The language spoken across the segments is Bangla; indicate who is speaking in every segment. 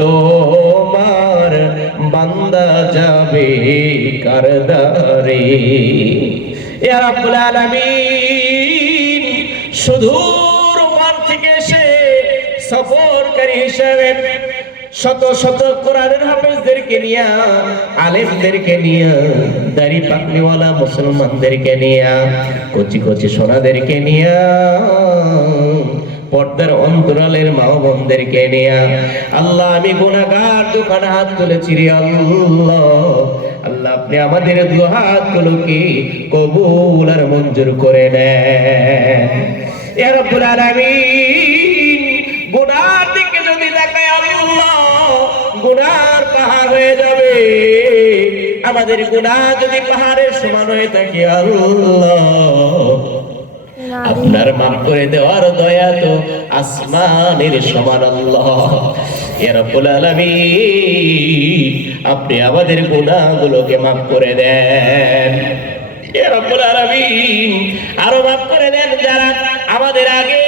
Speaker 1: তোমার বান্দা যাবে কারদারে ইয়া রাব্বুল আলামিন, সুদূর ওপার থেকে এসে সফরকারী হিসেবে শত শত কোরআনের হাফেজদেরকে নিয়ে, আলেমদেরকে নিয়ে, দাড়ি পাকনিওয়ালা মুসলমানদেরকে নিয়া, কচি কচি সোনাদেরকে নিয়ে পর্দার অন্তরালের মা বোনদেরকে নিয়ে। আল্লাহ, আমি গুনাহগার দোকানে হাত তুলেছি রে আল্লাহ। আল্লাহ, আপনি আমাদের দু হাতগুলোকে কবুল আর মঞ্জুর করে নেন। ইয়া রাব্বুল আলামিন গুনার দিকে যদি তাকায় আল্লাহ গুনার পাহাড় হয়ে যাবে। আমাদের গুনাহ যদি পাহাড়ের সমান হয়ে থাকে আল্লাহ। আপনার মাফ করে দেওয়ার দয়া তো আসমানের সমান আল্লাহ। রাব্বুল আলামিন, আপনি আমাদের গুনাহগুলোকে মাফ করে দেন। রাব্বুল আলামিন, আরও মাফ করে দেন যারা আমাদের আগে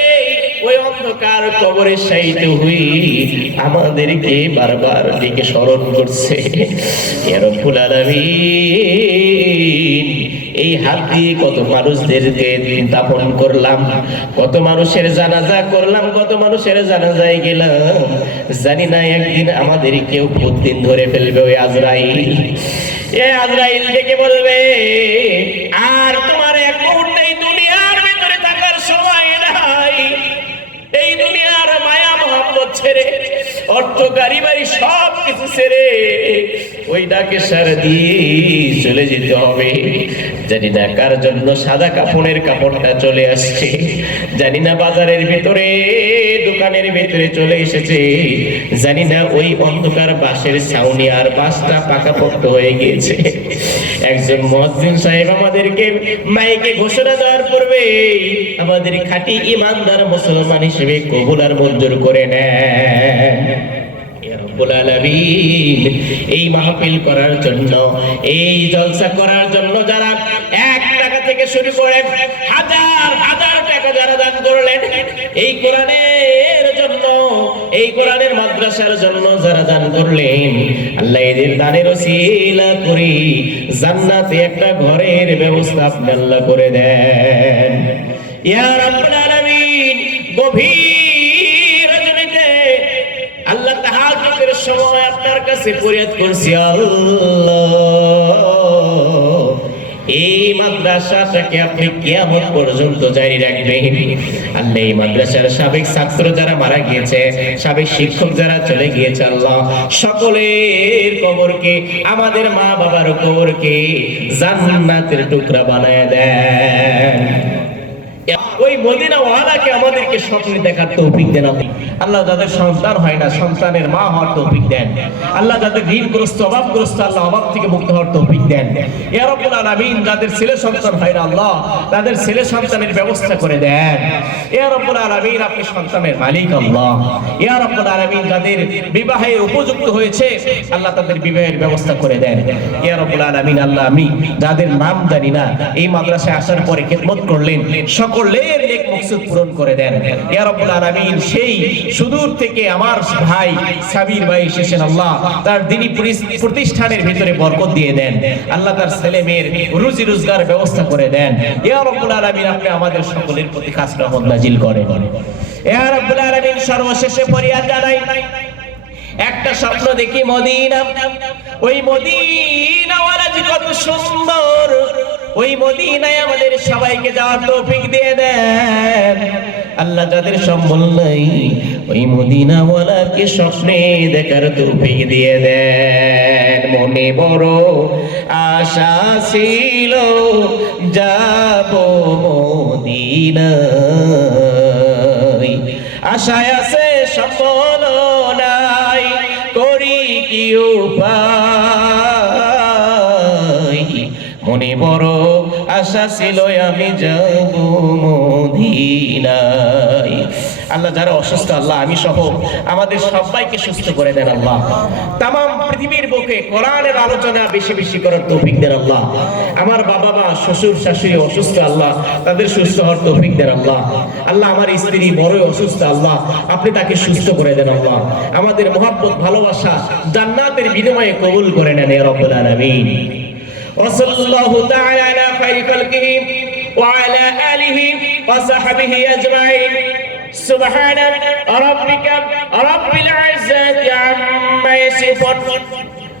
Speaker 1: ওই অন্ধকার কবরে শায়িত হই আমাদেরকে বারবার দিকে স্মরণ করছে। রাব্বুল আলামিন এই হাত দিয়ে কত মানুষদেরকে দাপন করলাম, কত মানুষের জানাজা করলাম, কত মানুষের জানাজায় গেলাম। জানি না একদিন আমাদের কেউ দিন ধরে ফেলবে ওই আজরাইল। এ আজরাইল ডেকে বলবে, আর তোমার এক মুহূর্তে এই দুনিয়ার ভিতরে থাকার সময় নাই। এই দুনিয়ার মায়া মোহাম্মদ ছেড়ে, অর্থ গাড়ি বাড়ি সব কিছু ছেড়ে ওই সার দিয়ে চলে যেতে হবে। জানি না কার জন্য সাদা কাপড়ের কাপড়টা চলে আসছে। জানি না বাজারের ভিতরে, দোকানের ভিতরে চলে এসেছে। জানি না ওই অন্ধকার বাঁশের ছাউনি আর বাসটা পাকাপোক্ত হয়ে গিয়েছে। একজন মহাজিন সাহেব আমাদেরকে মাইকে ঘোষণা দেওয়ার পূর্বে আমাদের খাঁটি ইমানদার মুসলমান হিসেবে কবুল আর মঞ্জুর করে নেন। ইয়া রব্বুল আলামিন, এই মাহফিল করার জন্য এই জলসা করার জন্য যারা এক টাকা থেকে শুরু করে হাজার হাজার টাকা যারা দান করলেন এই কোরআনের জন্য এই কোরআনের মাদ্রাসার জন্য যারা দান করলেন আল্লাহ এদের দানের ওসিলা করি জান্নাতে একটা ঘরের ব্যবস্থা আপনি আল্লাহ করে দেন। ইয়া রাব্বুল আলামিন গভীর সময় আপনার কাছে ফরিয়াদ করছি এই মাদ্রাসাটাকে আপনি কিয়ামত পর্যন্ত জারি রাখবেন। আল্লাহ, এই মাদ্রাসার সাবেক ছাত্র যারা মারা গিয়েছে, সাবেক শিক্ষক যারা চলে গিয়েছে, আল্লাহ, সকলের কবরকে, আমাদের মা বাবার কবরকে জান্নাতের টুকরা বানায় দেন। ওই মদিনা ওয়ালাকে আমাদেরকে স্বপ্নে দেখার তৌফিক দেন আপনি। আল্লাহ যাদের সন্তান হয় না, সন্তানের মা হওয়ার তৌফিক দেন। আল্লাহ যাদের ঋণগ্রস্ত, অভাবগ্রস্ত, আল্লাহ অভাব থেকে মুক্ত হওয়ার তৌফিক দেন। ইয়া রাব্বুল আলামিন, যাদের ছেলে সন্তান হয় না আল্লাহ, তাদের ছেলে সন্তানের ব্যবস্থা করে দেন। ইয়া রাব্বুল আলামিন, আপনি সন্তানের মালিক আল্লাহ। ইয়া রাব্বুল আলামিন, যাদের বিবাহের উপযুক্ত হয়েছে, আল্লাহ তাদের বিবাহের ব্যবস্থা করে দেন। ইয়া রাব্বুল আলামিন, আল্লাহ আমি যাদের নাম জানি না, এই মাদ্রাসায় আসার পরে খেদমত করলেন সকলের নেক মকসুদ পূরণ করে দেন। ইয়া রাব্বুল আলামিন, সেই সুদূর থেকে আমার ভাই সাবির ভাই এসেছেন আল্লাহ, তার দিনী প্রতিষ্ঠানের ভিতরে বরকত দিয়ে দেন। আল্লাহ তার ছেলে মেয়ের রুজি রোজগার ব্যবস্থা করে দেন। ইয়া রাব্বুল আলামিন, আপনি আমাদের সকলের প্রতি খাস রহমত নাজিল করেন। ইয়া রাব্বুল আলামিন, সর্বশেষে ফরিয়াদ জানাই। একটা স্বপ্ন দেখি মদিনা। ওই মদিনাওয়ালা যে কত সুন্দর। ওই মদিনায় আমাদের সবাইকে যাওয়ার তৌফিক দিয়ে দেন। আল্লাহ যাদের সম্বল নাই, ওই মদিনা মদিনাওয়ালাকে স্বপ্নে দেখার তৌফিক দিয়ে দেন। মনে বড় আশা ছিল, যাব মদিনায়। আশায় আছে সফল নাই, করি কি উপায়? বড় আশা ছিল আমি যাব মদিনায়। আল্লাহ যারা অসুস্থ, আল্লাহ আমি সহ আমাদের সবাইকে সুস্থ করে দেন আল্লাহ। তাম পৃথিবীর বুকে কোরআনের আলোচনা বেশি বেশি করার তৌফিক দেন আল্লাহ। আমার বাবা মা, শ্বশুর শাশুড়ি অসুস্থ, আল্লাহ তাদের সুস্থ হওয়ার তৌফিক দেন আল্লাহ। আল্লাহ আমার স্ত্রী বড়ই অসুস্থ, আল্লাহ আপনি তাকে সুস্থ করে দেন আল্লাহ। আমাদের মহাব্বত, ভালোবাসা জান্নাতের বিনিময়ে কবুল করে নেন রব্বুল আলামিন। وصلى الله تعالى على خير خلقه وعلى آله وصحبه أجمعين. سبحان ربك رب العزة عما يصفون.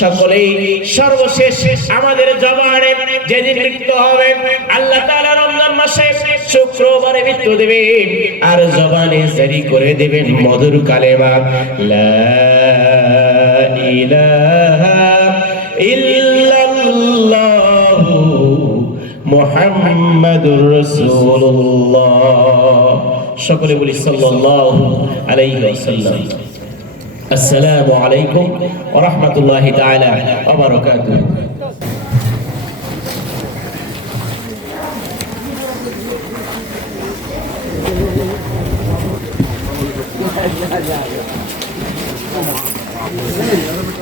Speaker 1: সকলেই সর্বশেষ আমাদের জবানে যেদিন মৃত্যু হবে, আল্লাহ তাআলা রমজান মাসে শুক্রবারে মৃত্যু দেবে আর জবানে জারি করে দেবেন মধুর কালেমা, লা ইলাহা ইল্লাল্লাহু মুহাম্মাদুর রাসূলুল্লাহ। সকলে বলি, সাল্লাল্লাহু আলাইহি ওয়াসাল্লাম। আসসালামু আলাইকুম ওয়া রাহমাতুল্লাহি তাআলা ওয়া বারাকাতুহু।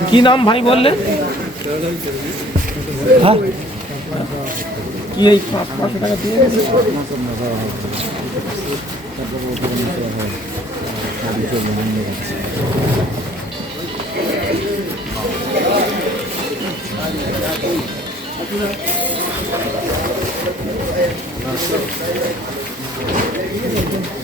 Speaker 2: কি নাম ভাই বললেন হ্যাঁ। কি এই পাঁচ পাঁচশো টাকা দিয়ে? 那是。